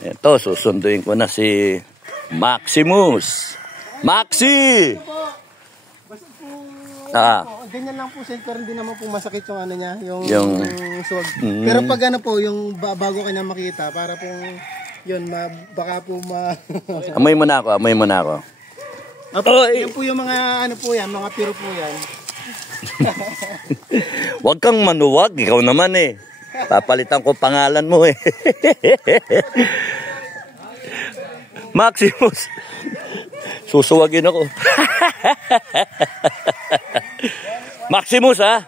Ito, susunduin ko na si Maximus. Maxi! Ganyan lang po, pero hindi naman po masakit yung ano niya, yung swag. Pero pag ano po, yung bago kanya makita, para pong yun, baka po Amoy mo na ako. Yan po yung mga ano po yan, mga piro po yan. Huwag kang manuwag, ikaw naman eh. Papalitan ko pangalan mo eh. Maximus. Susuwagin ako. Maximus ha.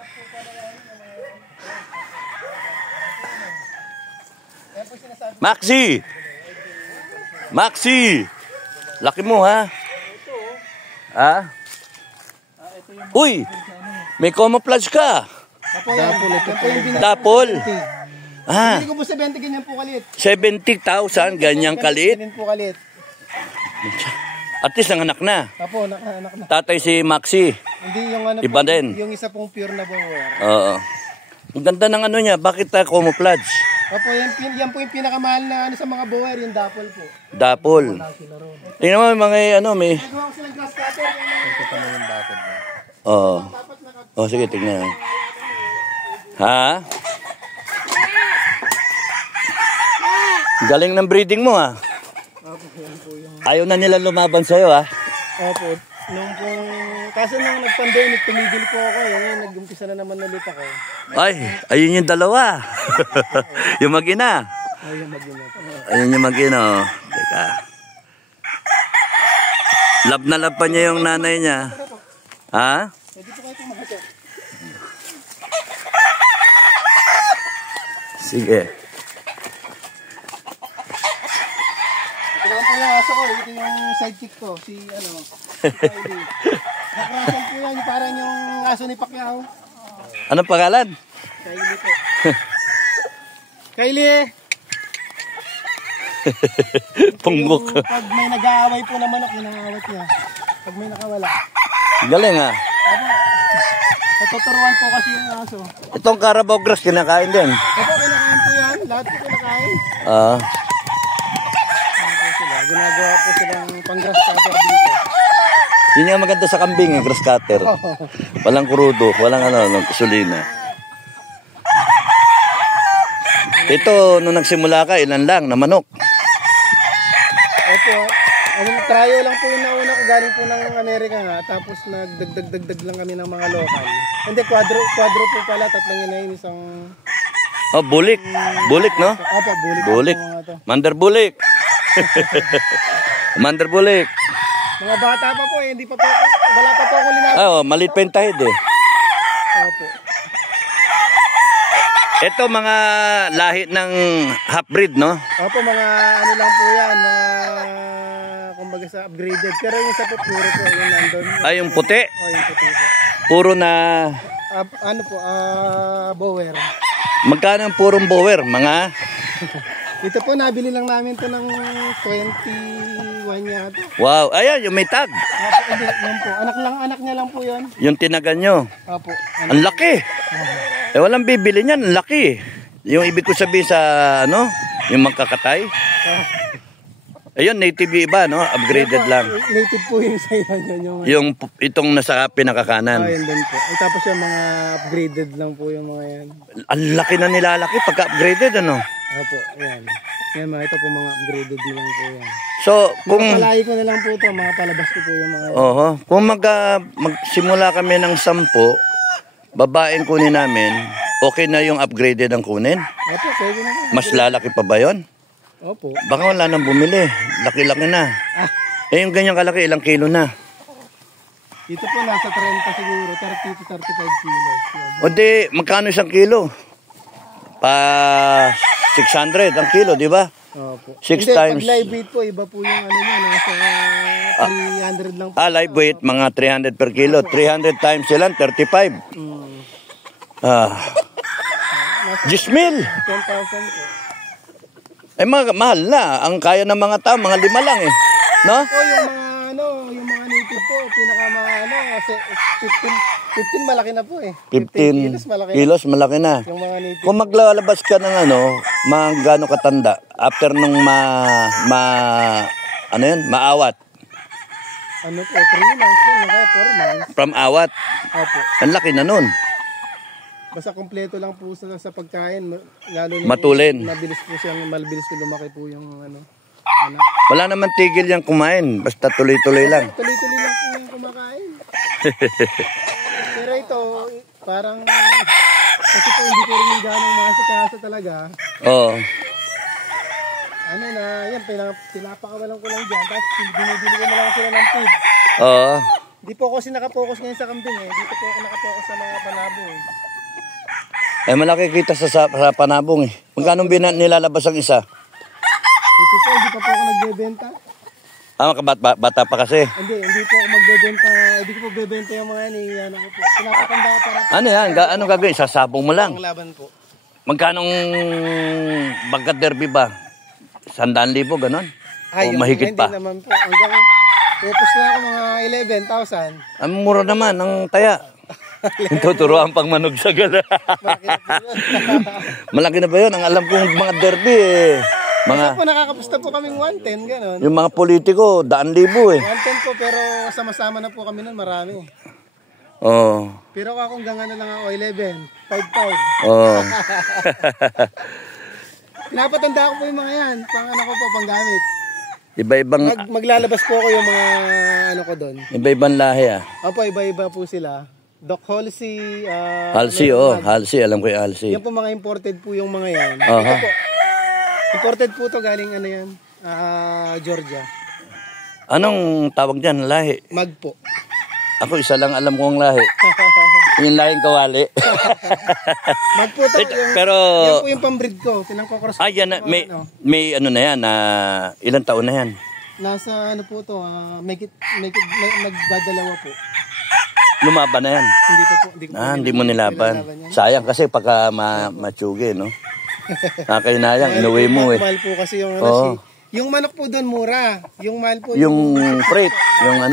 Maxi. Laki mo ha. Ha? Uy. May camouflage ka. Dapol. Hindi ko po 70 ganyan po kalit. 70,000 ganyang kalit. Ganyan po kalit. At least nanganak na. Apo, nakanak na. Tatay si Maxi. Hindi yung ano Iba po, din. yung isa pong pure na bower. Oo. Ang ganda ng ano niya. Bakit camouflage? Apo, yan po yung pinakamahal na ano sa mga bower, yung dapol po. Dapol. Tingnan mo mga ano may. Nagawa ko silang grass cutter. Ito pa yung dapol. Oo. Oh, sige, tingnan. Ha? Galing ng breeding mo ha. Ayaw na nila lumaban sa'yo ha. Opo. Kaso nung nag-pandemic, tumigil po ako. Yan, nag-umpisa na naman ulit ako. Ay, ayun yung dalawa. Yung mag-ina. Ayun yung mag-ina. Oh. Teka. Love na love pa niya yung nanay niya. Ha? Pwede po kayo pumakas. Sige. Ito lang po yung aso ko. Ito yung sidekick ko. Si ano. Kylie. Nakrasan po yan. Parang yung aso ni Pacquiao. Anong pangalan? Kylie po. Kylie! Punggok. Pag may nag-aaway po na manok, nangaawat niya. Pag may nakawala. Galing ha. Aba, natuturuan po kasi yung aso. Itong Carabao grass kinakain din. Ito, kinakain po yan. Lahat po kinakain. Ginagawa po silang pang-grass cutter dito. Yun yung maganda sa kambing, grass cutter. Walang kurudo, walang gasolina. Ito, nung nagsimula ka, ilan lang na manok? Opo, tryo lang po yung nauna ko, galing po ng Amerika nga, tapos nagdagdag lang kami ng mga local. Hindi, quadro po pala, tatlong yun isang... Oh, bulik. Bulik, no? Opo, bulik. Mander bulik. Mander bulik. Mga bata pa po, hindi pa po, wala pa po ako linapit. Oh, malit pa yung tahid eh. Opo. Ito mga lahi ng half-breed, no? Opo, mga ano lang po yan, mga kumbaga sa upgraded. Pero yung sa puro po, yung nandun. Ay, yung puti? Oh, yung puti po. Puro na... ano po, bower. Magkano ang purong bower? Mga... Ito po, nabili lang namin to ng 21 yata. Wow, ayan, yung may tag. Opo, hindi, yan po. Anak niya lang po yun. Yung tinagan nyo. Opo. Ang laki. Eh, walang bibili niyan, ang laki. Yung ibig ko sabihin sa, ano, yung magkakatay. Ayun, native yung iba, no? Upgraded lang. Native po yung sa inyo. Yung itong nasa pinakakanan. Yun din po. Ay, tapos yung mga upgraded lang po yung mga yan. Ang laki na nilalaki pagka-upgraded, ano? Opo, yan. Yan mga ito po mga upgraded na lang po yan. So, kung... Palahi ko na lang po ito, mga palabas ko po yung mga... Oho. Kung magsimula kami ng 10, babaeng kunin namin, okay na yung upgraded ang kunin? Opo, pwede na po. Mas lalaki pa ba yun? Opo. Baka wala nang bumili. Laki-laki na. Eh, yung ganyang kalaki, ilang kilo na? Dito po nasa 30 siguro, 30 to 35 kilos. O di, magkano isang kilo? Pa 600 ang kilo, di ba? Opo. 6 Hindi, times. pag live weight po, iba po yung ano niya, nasa 300 lang po. Live weight, mga 300 per kilo. 300 times silang 35. Gismil! 10,000 po. Eh, mahal na. Ang kaya ng mga tao, mga 5 lang eh. No? Po, yung mga native po, pinaka mga 15 15 malaki na po eh. 15 kilos malaki kilos, malaki na. na. Yung mga native. Kung maglalabas ka ng mga gaano katanda, after nung ano yun, maawat, Ano po, 3 months din, kaya 4 months. from awat, Opo. ang laki na nun. Basta kompleto lang po sa pagkain, lalo na Matulin. mabilis po lumaki po yung anak. Wala naman tigil yung kumain, basta tuloy-tuloy lang. Tuloy-tuloy lang po yung kumakain. Pero ito, parang, kasi po hindi ko rin ganong masakasa talaga. Oo. Ano na, yan, pinapakawalan ko lang dyan, tapos binibili ko na lang sila ng feed. Oo. Di po ako kasi nakapokus ngayon sa kambing eh. Dito po ako nakapokus sa mga panabo eh. Eh, malaki kita sa panabong eh. Magkano nilalabas ang isa? Dito po, hindi pa po ako nagbebenta. Bata pa kasi. Hindi po ako magbebenta. Hindi ko po bebenta yung mga yan eh. Yan ako po. Pinapakanda ko para Ano yan? Anong gagawin? Sasabong mo lang. ang laban po. Magkanong bagkat derby ba? 100,000, ganon? O mahigit pa? Hindi naman po. Hanggang tapos na ako mga 11,000. Ang mura naman, ang taya. Tuturuan pang manog sa gala. Malaki na ba yun? Ang alam kong mga derby eh. Mga po nakakapusta po kaming 110, gano'n. Yung mga politiko, 100,000 eh. 110 po, pero sama-sama na po kami nun, marami. Oo. Pero ako hanggang ano lang ako, 11, 5-5. Oo. Pinapatanda ko po yung mga yan, pang ano ko po, pang gamit. Iba-ibang, Maglalabas po ko yung mga ano ko doon. iba-ibang lahi ah. Opo, iba-iba po sila. Doc Halsey, Halsey, Halsey, alam ko yung Halsey. yan po mga imported po yung mga yan. Aha. Ito po, imported po to galing ano yan, Georgia. Anong tawag dyan, lahi? Mag po. Ako isa lang alam kong lahi. Yung lahing kawali. Mag po to, Pero, yan po yung pambreed ko, pinangkokross ko. yan, may ano na yan, ilang taon na yan? Nasa ano po to, nagdadalawa po. Lumaban na yan. Hindi pa po, Hindi mo nilaban. Sayang kasi pagka matsugi, no? Nakainayang, inuwi mo eh. Mahal po kasi yung ano yung manok po doon mura. Yung mahal po Yung freight, yung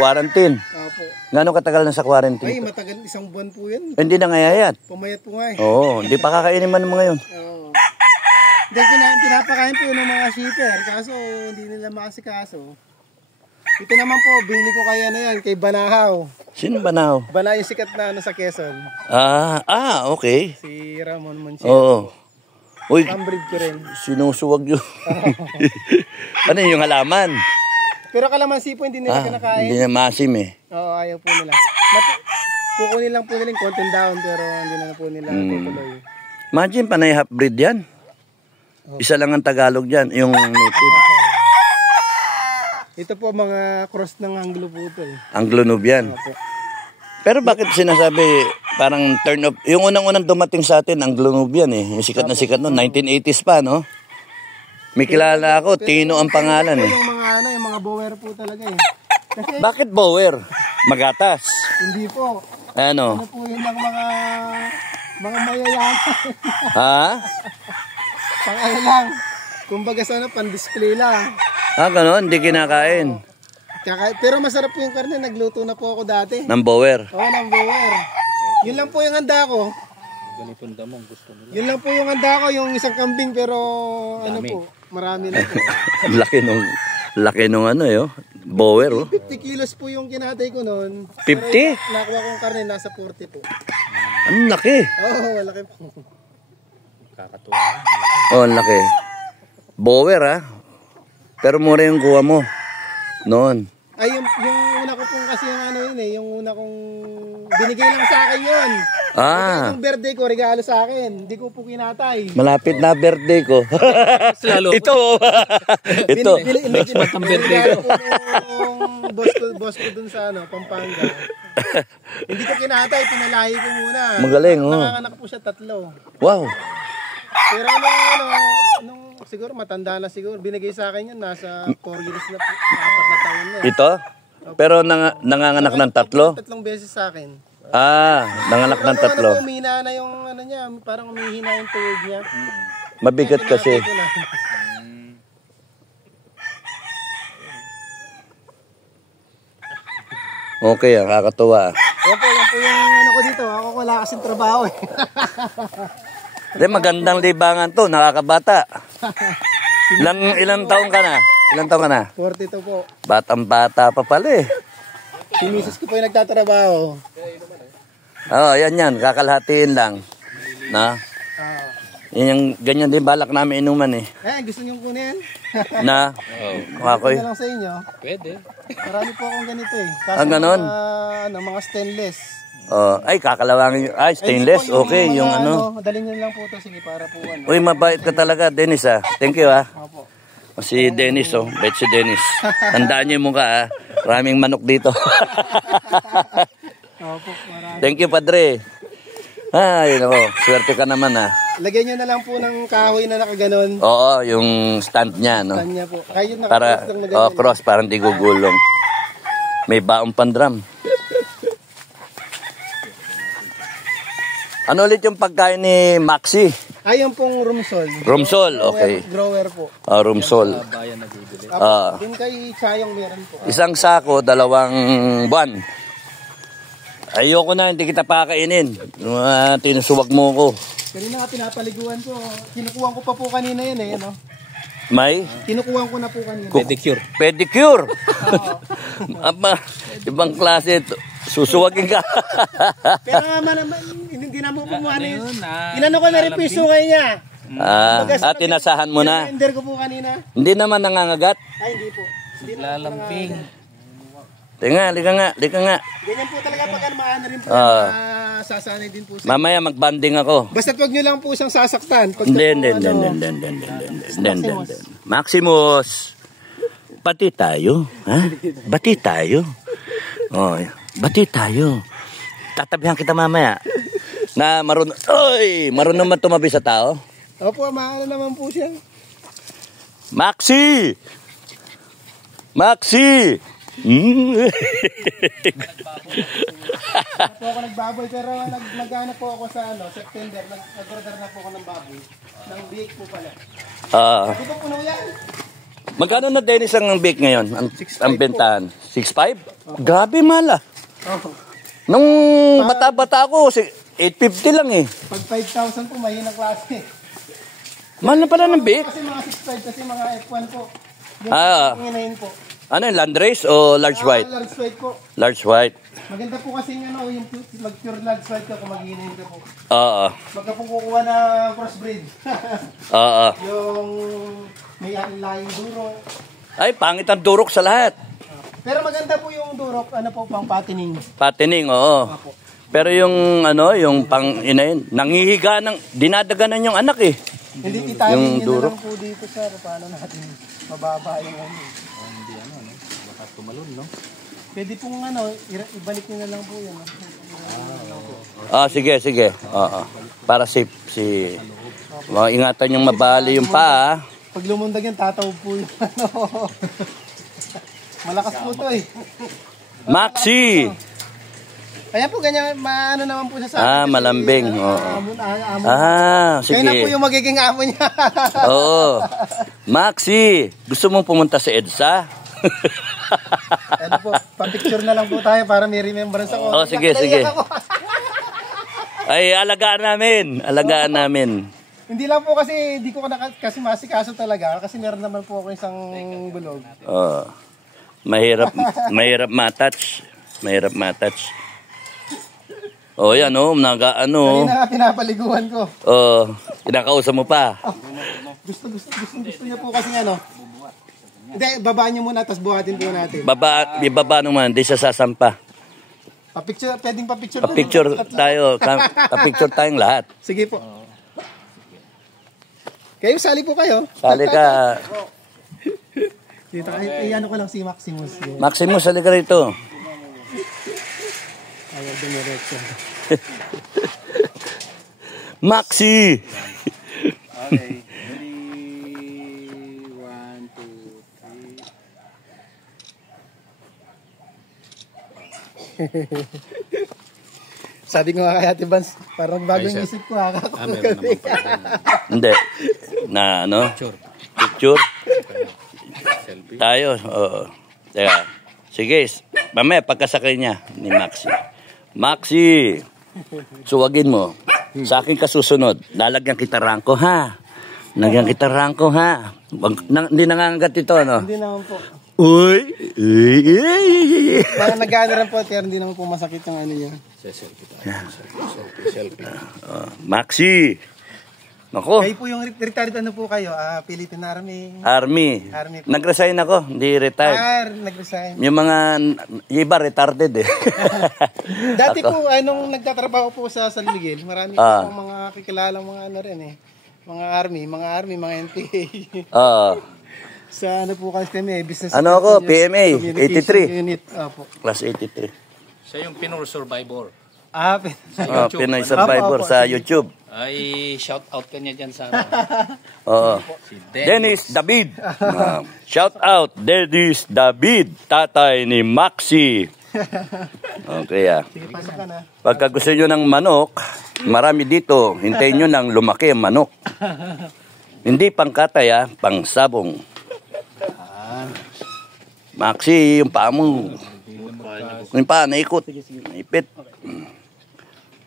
quarantine. Opo. Gano'ng katagal na sa Ay, quarantine? matagal, isang buwan po yun. Hindi na ngayayat. Pumayat po nga eh. Oo, hindi pa kakainin man mo ngayon. Oo. Dahil pinapakain po yun ng mga shipper, kaso hindi nila makasikaso. Ito naman po, binili ko kay ano yan, kay Banahaw. Sino ba na? Banahaw yung sikat na sa Quezon. Okay. Si Ramon Monchil. Oo. Uy, Pambreed ko rin. sinusuwag yun. Ano yung halaman? Pero kalamansi po hindi nila kinakain. Hindi na masim eh. Oo, ayaw po nila. Kukunin lang po nila yung content down, pero hindi na po nila tutuloy. Imagine, panay half breed yan. Isa lang ang Tagalog dyan, yung native. Ito po mga cross ng Anglo po ito eh. Anglo-Nubian. Opo. Pero bakit sinasabi parang turn off? Yung unang-unang dumating sa atin, Anglo-Nubian eh. Yung sikat na sikat noon, 1980s pa, no? May kilala ako, Tino ang pangalan eh. Yung mga yung mga bower po talaga eh. Kasi Bakit Bower? Magatas. hindi po. Ano? Ano po yun ng mga mayayaman. Ha? Pang ano lang. Kumbaga sana pan-display lang. Ganon, hindi kinakain. Pero masarap po yung karne. Nagluto na po ako dati. Ng Bower. Oo, ng bower. Yun lang po yung handa ko. Ganitong damong gusto nila. Yun lang po yung handa ko. Yung isang kambing pero ano po. Marami na po. laki nung Bower, oh. 50 kilos po yung kinatay ko noon. 50? Pero nakuha kong karne nasa 40 po. Ang laki. Oo, malaki po. Kakatuwa. Oh, ang laki. Bower, Pero mura yung kuha mo. Noon. Ay, yung una ko pong kasi yung ano yun eh. Yung una kong binigay lang sa akin yun. Yung birthday ko, regalo sa akin. Hindi ko po kinatay. Malapit na birthday ko. Ito. Ito. Ang birthday ko. Boss ko dun sa Pampanga. Hindi ko kinatay, pinalahi ko muna. Magaling, Nanganganak po siya 3. Wow. Pero nung siguro matanda na siguro, binigay sa akin yun, nasa 4 years na po, 4 na taon na. Ito? Pero nanganganak ng 3? 3 beses sa akin. Nanganak ng 3. Pero umihina na yung niya, parang umihina yung tuwid niya. Mabigat kasi. Ito na. Okay, kakatuwa. Yan po po yung ano ko dito. Ako wala kasing trabaho eh. Hindi, magandang libangan to, nakakabata. Ilang taong ka na? Ilang taong ka na? 42 po. Batang-bata pa pala eh. Si misis ko po yung nagtatrabaho. Oo, yan. Kakalhatiin lang. Na? Yan yung ganyan din balak namin inuman eh. Gusto niyong kunin? Na? Ako'y. Ano lang sa inyo? Pwede. Marami po akong ganito eh. Kaso ganon? mga stainless. Ay, kakalawangin. Ay, stainless. Okay, yung ano. Madali nyo lang po ito. Sige, para po ano. Uy, mabait ka talaga, Dennis ah. Thank you ah. Opo. Si Dennis oh. Bait si Dennis. Tandaan niyo yung mukha ah. Maraming manok dito. Opo, marami. Thank you, Padre. Ay, nako. Swerte ka naman ah. Lagyan nyo na lang po ng kahoy na nakaganon. Oo, yung stand niya, no? Kanya po. Kayo Para, nakakross lang na ganyan. cross, parang di gugulong. May baong pandram. Ano ulit yung pagkain ni Maxi? Ayun pong rumsol. Rumsol, okay. Grower po. Rumsol. Bayan nagbibili. Din kay Chayong meron po. Isang sako, 2 buwan. Ayoko na, hindi kita pakainin. Tinusuwag mo ko. Kanina nga pinapaliguan ko. Kinukuhan ko pa po kanina yun eh. Ano? May? Kinukuhan ko na po kanina. Pedicure. Pedicure. Aba, ibang klase. Susuwagin ka. Pero naman, hindi na mo pumuha na yun. Inano ko na rin po yung sungay niya. Tinasahan mo na. Ender ko po kanina. Hindi naman nangangagat. Ay, hindi po. Lalambing. Lika nga. Ganyan po talaga pag maano rin po. Sasanay din po. Mamaya magbanding ako. Basta wag nyo lang po siyang sasaktan. Hindi. Maximus. Bati tayo. Ha? Bati tayo. Oh, bati tayo. Tatabihan kita mamaya. Na marunong man tumabi sa tao. Opo, maano naman po siya. Maxi! Po ako nagbaboy pero nag-ano po ako sa September. Nag-order na po ako ng baboy. Ng bake po pala. Di ba puno yan? Magkano na Dennis ang bake ngayon? Ang 6.5 bentahan? 6.5? Grabe mala. Oh. Nung bata-bata ako, 850 lang eh. Pag 5,000 po, mahinang klase. Mahal na pala ng bake. Kasi mga 6.5 kasi mga F1 po. Yung nginahin po. Ano yung land race o large white? Large white po. Large white. Maganda po kasi yung mag-pure large white ka kung maghihinahin ka po. Oo. Magka po kukuha ng crossbreed. Oo. Yung may laing durok. Ay, pangit ang durok sa lahat. Pero maganda po yung durok, ano po, pang patining. Patining, oo. Pero yung yung pang inayin, nangihiga ng dinadaganan yung anak eh. Hindi itayin Yung nyo na durok. lang po dito, sir. Paano natin mababa yung ano. Hindi baka tumalon, no? Pwede pong ibalik nyo na lang po yan. Sige. Oo. Para safe ingatan yung mabali yung paa. Pag lumundag yan, tatawag po yung Malakas po to eh. Maxi! Kaya po ganyan, maano naman po siya sa akin. Malambing. Oo. Sige. Kaya na po yung magiging amo niya. Oo. Maxi, gusto mong pumunta sa EDSA? Ano po, pa-picture na lang po tayo para may remembrance ako. Sige. Ay, alagaan namin. Hindi lang po kasi, di ko kasi masikaso talaga. Kasi meron naman po ako isang bulog. Mahirap matouch. Yan Kanina nga pinapaliguan ko. Kinakausap mo pa. Gusto niya po kasi Hindi, babaan niyo muna, tapos buhatin po natin. Ibaba naman, di siya sasampa. Pwedeng pa-picture. Pa-picture tayo. Pa-picture tayong lahat. Sige po. Kayo, sali po kayo. Sali ka. Dito, ano ko lang si Maximus. Maximus, sali ka rito. Ayaw dumiretso. Maxi! Okay. Ready? 1, 2, 3. Sabi ko nga kay Ate Vance, parang bagong isip ko Meron naman pala. Hindi. Picture? Selfie. Tayo, oo. Teka. Sige, mamaya pagkasakay niya ni Maxi. Maxi, suwagin mo. Sa akin ka susunod. Lalagyan kita rangko, ha? Lagyan kita rangko, ha? Hindi nangangagat ito, no? Hindi naman po. Uy! Nag-ano rin po, pero hindi naman po masakit yung ano niya. Selfie tayo. Selfie. Maxi! Nako, Kayo po yung retired ano po kayo? Philippine Army. Army. Army po. Nag-resign ako, hindi retired. Nag-resign. Yung mga, yung iba retarded eh. Dati po, nung nagtatrabaho po sa San Miguel, marami po akong mga kikilalang mga ano rin eh. Mga army, mga NPA. Sa ano po kasi kami, business. Ano ako, PMA, Communication 83. Unit. Opo. Class 83. Siya yung Pinoy Survivor. Pinoy Survivor Opo, sa sige. YouTube. Ay, shout out ka niya dyan sa Oo. si Dennis David. Shout out, Dennis David, tatay ni Maxi. Okay Sige, pasok ka na. Pagka gusto nyo ng manok, marami dito. Hintayin nyo nang lumaki ang manok. Hindi pangkatay pang sabong. Maxi, yung paa mo. Yung paa, naikot. Naipit.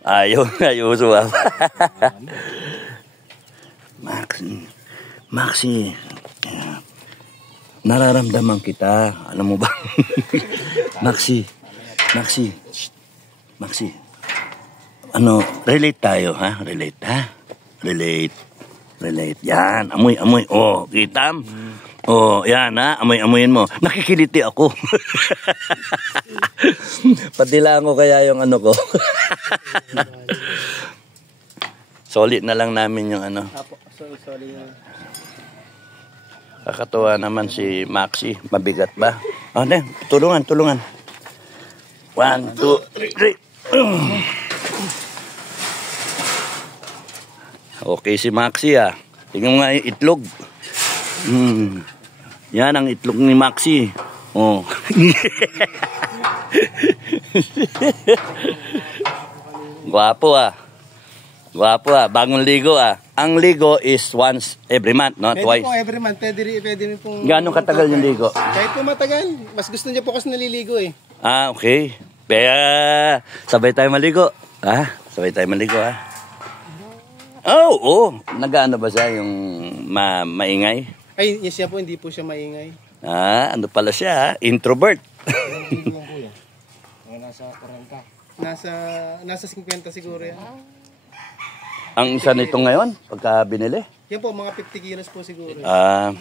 Ayaw suwa. Maxi. Nararamdaman kita. Alam mo ba? Maxi. Ano, relate tayo, ha? Relate, ha? Relate. Yan, amoy. Oh, kitam? Oh, yan, ha? Amoy-amoyin mo. Nakikiliti ako. Padila ko kaya yung ano ko. Solid na lang namin yung ano. Apo, sorry. Kakatuwa naman si Maxi. Mabigat ba? Tulungan. 1, 2, 3. Okay si Maxi, Tingnan mo nga yung itlog. Yan ang itlog ni Maxi. Oh. Guwapo, Bagong ligo, Ang ligo is once every month, no? Pwede Twice. po every month, pwede rin pong... Gano'ng katagal yung ligo? Kahit po matagal, mas gusto niya po kasi naliligo eh. Okay. Kaya sabay tayo maligo. Sabay tayo maligo, Oo. Nag-ano ba siya yung maingay? Ay, yes, siya po, hindi po siya maingay. Ano pala siya, Introvert. Nasa 40. Nasa 50 siguro yan. Ang isa nito ngayon, pagka binili. Yan po, mga 50 kilos po siguro. Ah,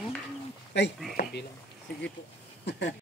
Ay, sige po.